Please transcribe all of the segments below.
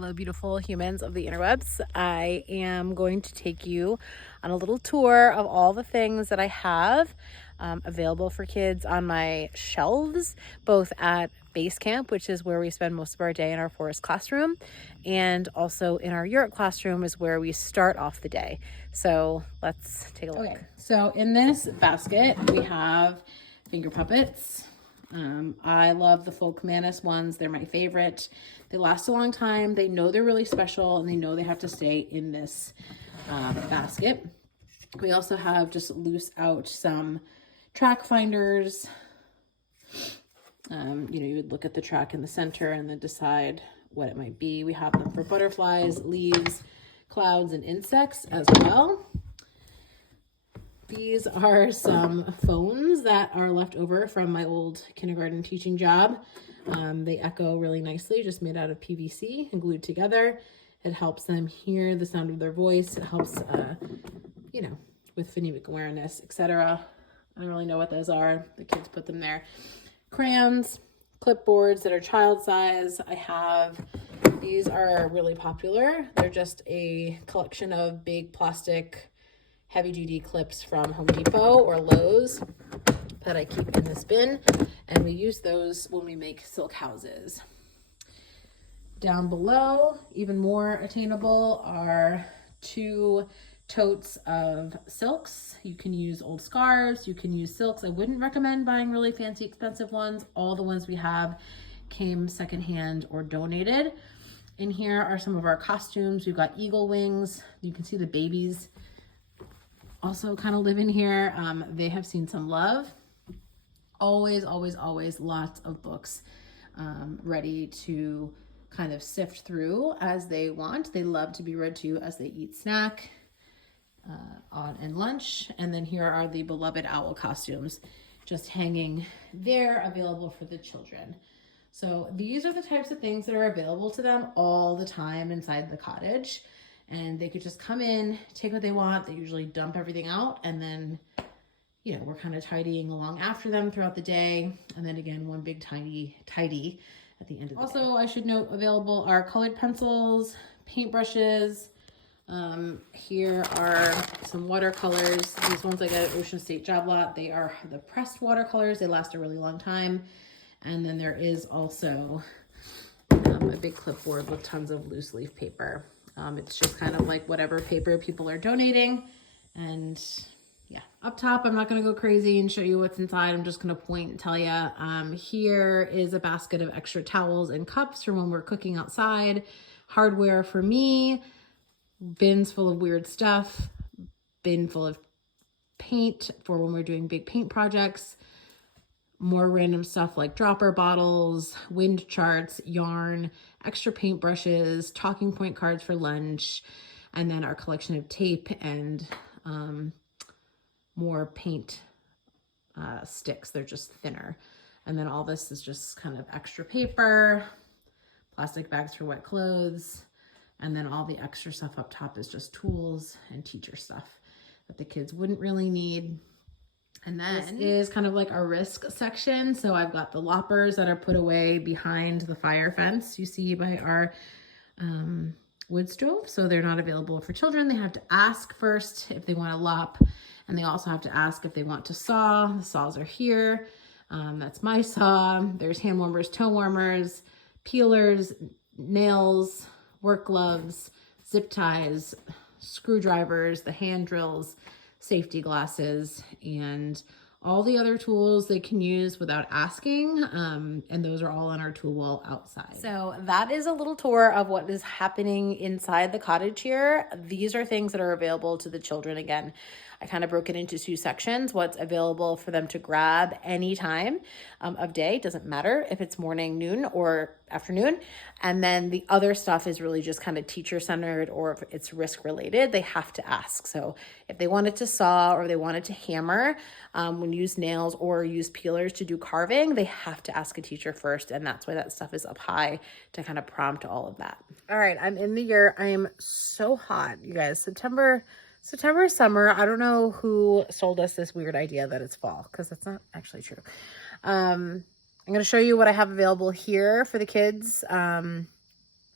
Hello, beautiful humans of the interwebs. I am going to take you on a little tour of all the things that I have available for kids on my shelves, both at Basecamp, which is where we spend most of our day in our forest classroom, and also in our yurt classroom is where we start off the day. So let's take a look. Okay, so in this basket, we have finger puppets. I love the Folk Manus ones. They're my favorite. They last a long time. They know they're really special and they know they have to stay in this basket. We also have just loose out some track finders. You would look at the track in the center and then decide what it might be. We have them for butterflies, leaves, clouds, and insects as well. These are some phones that are left over from my old kindergarten teaching job. They echo really nicely, just made out of PVC and glued together. It helps them hear the sound of their voice. It helps, with phonemic awareness, etc. I don't really know what those are. The kids put them there. Crayons, clipboards that are child size. These are really popular. They're just a collection of big plastic heavy-duty clips from Home Depot or Lowe's that I keep in this bin, and we use those when we make silk houses. Down below, even more attainable, are 2 totes of silks. You can use old scarves, you can use silks. I wouldn't recommend buying really fancy, expensive ones. All the ones we have came secondhand or donated. In here are some of our costumes. We've got eagle wings. You can see the babies also kind of live in here. They have seen some love. Always, always, always lots of books ready to kind of sift through as they want. They love to be read to as they eat snack and lunch. And then here are the beloved owl costumes just hanging there, available for the children. So these are the types of things that are available to them all the time inside the cottage. And they could just come in, take what they want. They usually dump everything out, and then, we're kind of tidying along after them throughout the day. And then again, one big tidy at the end of the day. Also, I should note available are colored pencils, paintbrushes. Here are some watercolors. These ones I got at Ocean State Job Lot. They are the pressed watercolors. They last a really long time. And then there is also a big clipboard with tons of loose leaf paper. It's just kind of like whatever paper people are donating. And yeah, up top, I'm not going to go crazy and show you what's inside. I'm just going to point and tell you. Here is a basket of extra towels and cups for when we're cooking outside. Hardware for me. Bins full of weird stuff. Bin full of paint for when we're doing big paint projects. More random stuff like dropper bottles, wind charts, yarn, extra paintbrushes, talking point cards for lunch, and then our collection of tape and more paint sticks. They're just thinner. And then all this is just kind of extra paper, plastic bags for wet clothes, and then all the extra stuff up top is just tools and teacher stuff that the kids wouldn't really need. And then this is kind of like our risk section. So I've got the loppers that are put away behind the fire fence you see by our wood stove. So they're not available for children. They have to ask first if they want to lop. And they also have to ask if they want to saw. The saws are here. That's my saw. There's hand warmers, toe warmers, peelers, nails, work gloves, zip ties, screwdrivers, the hand drills, safety glasses, and all the other tools they can use without asking. And those are all on our tool wall outside. So that is a little tour of what is happening inside the cottage here. These are things that are available to the children. Again, I kind of broke it into 2 sections. What's available for them to grab any time of day. Doesn't matter if it's morning, noon, or afternoon. And then the other stuff is really just kind of teacher centered, or if it's risk related, they have to ask. So if they wanted to saw or they wanted to hammer, when use nails or use peelers to do carving, they have to ask a teacher first. And that's why that stuff is up high, to kind of prompt all of that. All right, I'm in the yurt. I am so hot, you guys. September is summer. I don't know who sold us this weird idea that it's fall, because that's not actually true. I'm going to show you what I have available here for the kids.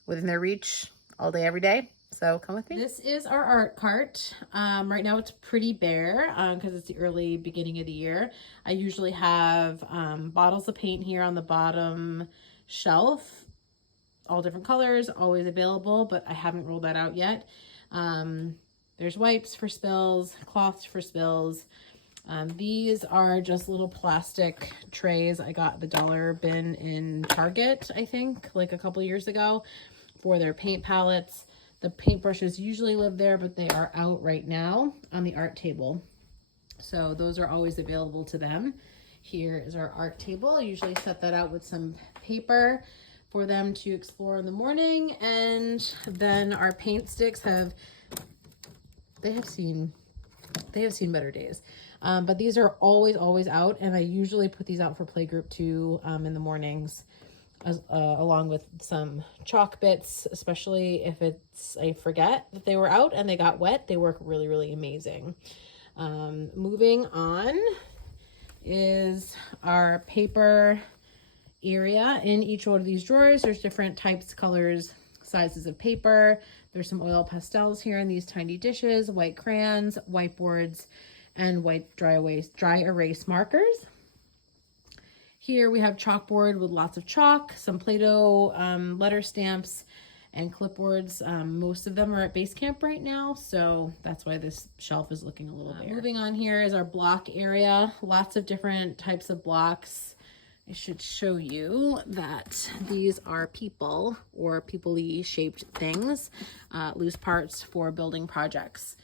within their reach all day, every day. So come with me. This is our art cart. Right now it's pretty bare because it's the early beginning of the year. I usually have bottles of paint here on the bottom shelf, all different colors, always available, but I haven't rolled that out yet. There's wipes for spills, cloths for spills. These are just little plastic trays. I got the dollar bin in Target, I think, like a couple years ago, for their paint palettes. The paintbrushes usually live there, but they are out right now on the art table. So those are always available to them. Here is our art table. I usually set that out with some paper for them to explore in the morning. And then our paint sticks have seen better days. But these are always out, and I usually put these out for playgroup too in the mornings, along with some chalk bits, especially if I forget that they were out and they got wet. They work really amazing. Moving on is our paper area. In each one of these drawers, there's different types, colors, sizes of paper. There's some oil pastels here in these tiny dishes, white crayons, whiteboards, and white dry erase markers. Here we have chalkboard with lots of chalk, some Play-Doh letter stamps, and clipboards. Most of them are at Basecamp right now, so that's why this shelf is looking a little bare. Moving on, here is our block area. Lots of different types of blocks. I should show you that these are people or people-y shaped things, loose parts for building projects.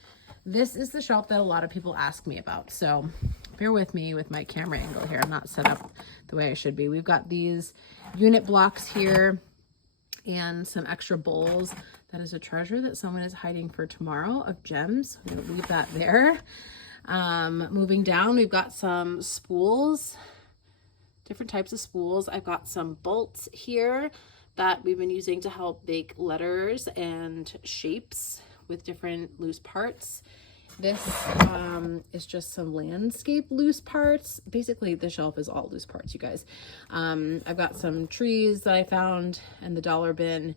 This is the shelf that a lot of people ask me about, so bear with me with my camera angle here. I'm not set up the way I should be. We've got these unit blocks here and some extra bowls. That is a treasure that someone is hiding for tomorrow of gems. I'm gonna leave that there. Moving down, we've got some spools, different types of spools. I've got some bolts here that we've been using to help make letters and shapes with different loose parts. This is just some landscape loose parts. Basically, the shelf is all loose parts, you guys. I've got some trees that I found in the dollar bin.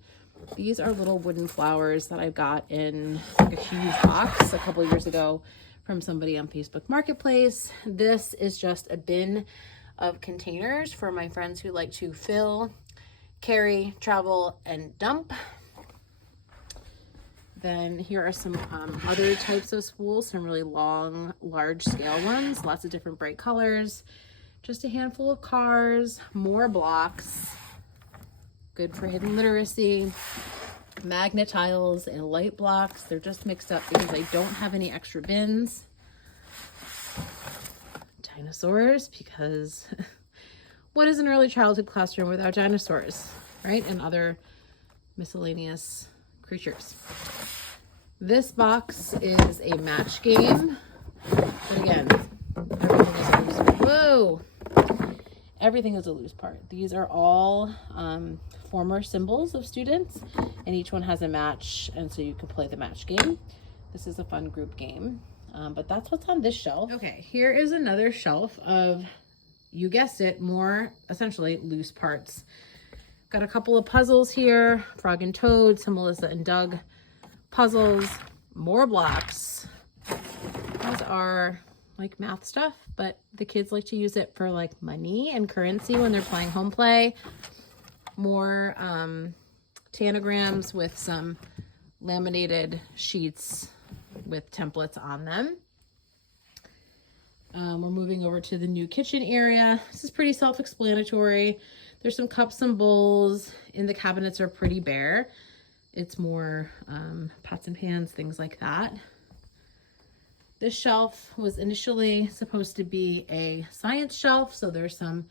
These are little wooden flowers that I got in like a huge box a couple years ago from somebody on Facebook Marketplace. This is just a bin of containers for my friends who like to fill, carry, travel, and dump. Then here are some other types of spools, some really long, large scale ones, lots of different bright colors, just a handful of cars, more blocks, good for hidden literacy, magnet tiles and light blocks. They're just mixed up because I don't have any extra bins. Dinosaurs, because what is an early childhood classroom without dinosaurs, right? And other miscellaneous creatures. This box is a match game, but again, everything is a loose part. These are all former symbols of students, and each one has a match, and so you can play the match game. This is a fun group game, but that's what's on this shelf. Okay, here is another shelf of, you guessed it, more essentially loose parts. Got a couple of puzzles here, Frog and Toad, some Melissa and Doug puzzles, more blocks. Those are like math stuff, but the kids like to use it for like money and currency when they're playing home play. More tanagrams with some laminated sheets with templates on them. We're moving over to the new kitchen area. This is pretty self-explanatory. There's some cups and bowls. In the cabinets are pretty bare. It's more pots and pans, things like that. This shelf was initially supposed to be a science shelf, so there's some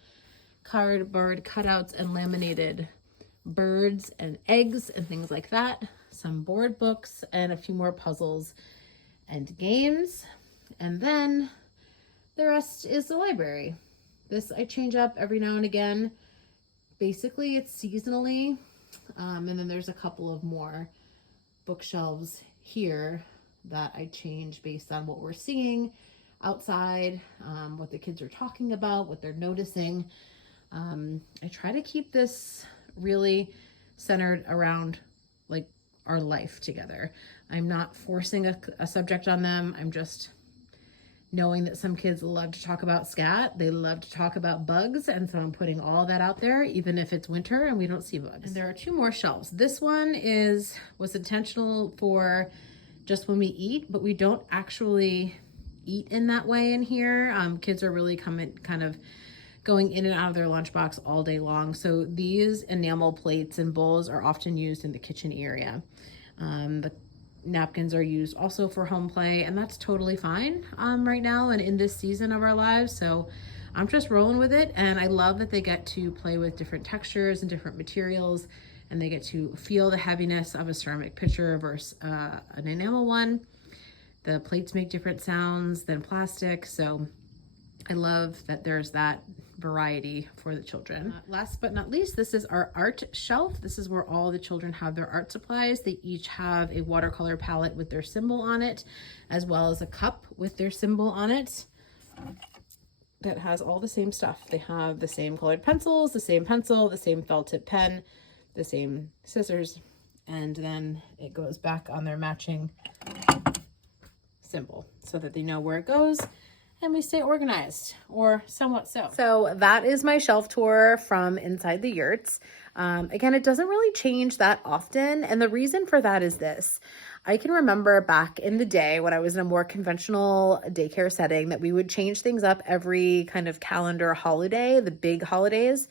cardboard cutouts and laminated birds and eggs and things like that. Some board books and a few more puzzles and games. And then the rest is the library. This I change up every now and again. Basically, it's seasonally. And then there's a couple of more bookshelves here that I change based on what we're seeing outside, what the kids are talking about, what they're noticing. I try to keep this really centered around like our life together. I'm not forcing a subject on them. I'm just knowing that some kids love to talk about scat. They love to talk about bugs. And so I'm putting all that out there, even if it's winter and we don't see bugs. And there are 2 more shelves. This one was intentional for just when we eat, but we don't actually eat in that way in here. Kids are really kind of going in and out of their lunchbox all day long. So these enamel plates and bowls are often used in the kitchen area. The napkins are used also for home play, and that's totally fine right now and in this season of our lives. So I'm just rolling with it, and I love that they get to play with different textures and different materials, and they get to feel the heaviness of a ceramic pitcher versus an enamel one. The plates make different sounds than plastic, so I love that there's that variety for the children. Last but not least, this is our art shelf. This is where all the children have their art supplies. They each have a watercolor palette with their symbol on it, as well as a cup with their symbol on it that has all the same stuff. They have the same colored pencils, the same pencil, the same felt tip pen, the same scissors, and then it goes back on their matching symbol so that they know where it goes and we stay organized, or somewhat so. So that is my shelf tour from inside the yurts. Again, it doesn't really change that often. And the reason for that is this. I can remember back in the day when I was in a more conventional daycare setting that we would change things up every kind of calendar holiday, the big holidays.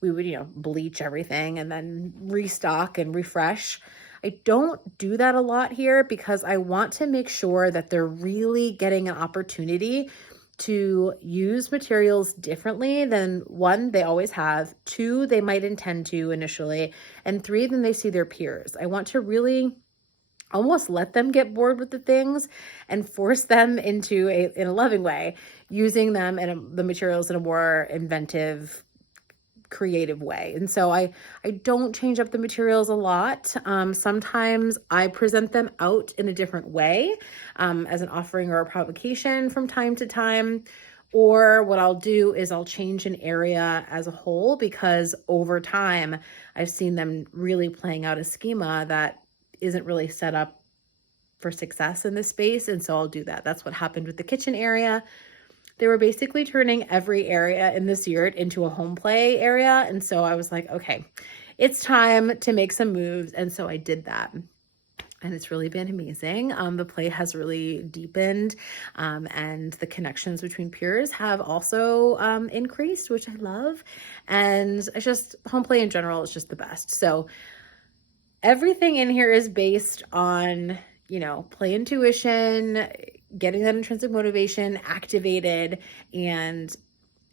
We would, bleach everything and then restock and refresh. I don't do that a lot here because I want to make sure that they're really getting an opportunity to use materials differently than 1, they always have, 2, they might intend to initially, and 3, then they see their peers. I want to really almost let them get bored with the things and force them into in a loving way, using them and the materials in a more inventive, creative way. And so I don't change up the materials a lot. Sometimes I present them out in a different way as an offering or a provocation from time to time. Or what I'll do is I'll change an area as a whole, because over time I've seen them really playing out a schema that isn't really set up for success in this space. And so I'll do that. That's what happened with the kitchen area. They were basically turning every area in this yurt into a home play area. And so I was like, okay, it's time to make some moves. And so I did that. And it's really been amazing. The play has really deepened, and the connections between peers have also increased, which I love. And it's just, home play in general is just the best. So everything in here is based on, play intuition, getting that intrinsic motivation activated, and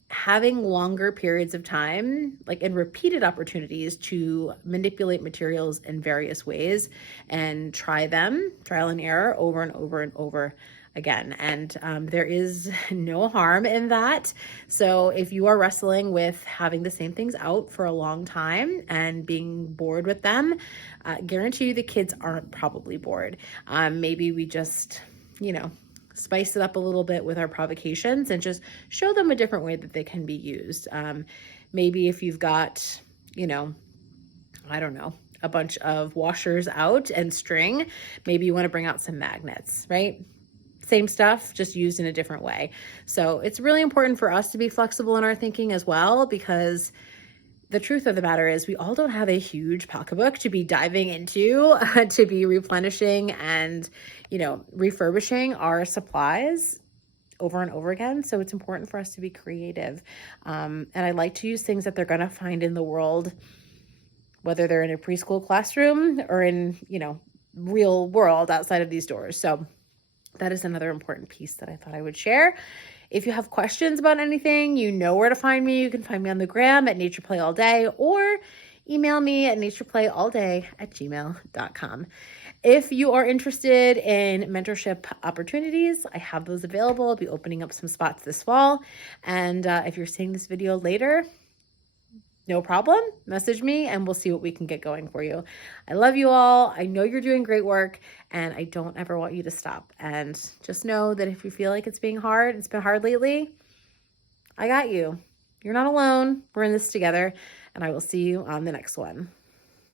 having longer periods of time, like in repeated opportunities to manipulate materials in various ways and try them, trial and error, over and over and over again. And there is no harm in that. So if you are wrestling with having the same things out for a long time and being bored with them, guarantee you the kids aren't probably bored. Maybe we just, spice it up a little bit with our provocations and just show them a different way that they can be used. Maybe if you've got, I don't know, a bunch of washers out and string, maybe you want to bring out some magnets, right? Same stuff, just used in a different way. So it's really important for us to be flexible in our thinking as well, because the truth of the matter is we all don't have a huge pocketbook to be diving into, to be replenishing and, refurbishing our supplies over and over again. So it's important for us to be creative. And I like to use things that they're going to find in the world, whether they're in a preschool classroom or in, real world outside of these doors. So that is another important piece that I thought I would share. If you have questions about anything, you know where to find me. You can find me on the gram at natureplay_all_day, or email me at natureplay_all_day@gmail.com. If you are interested in mentorship opportunities, I have those available. I'll be opening up some spots this fall. And if you're seeing this video later, no problem. Message me and we'll see what we can get going for you. I love you all. I know you're doing great work, and I don't ever want you to stop. And just know that if you feel like it's been hard lately, I got you. You're not alone. We're in this together, and I will see you on the next one.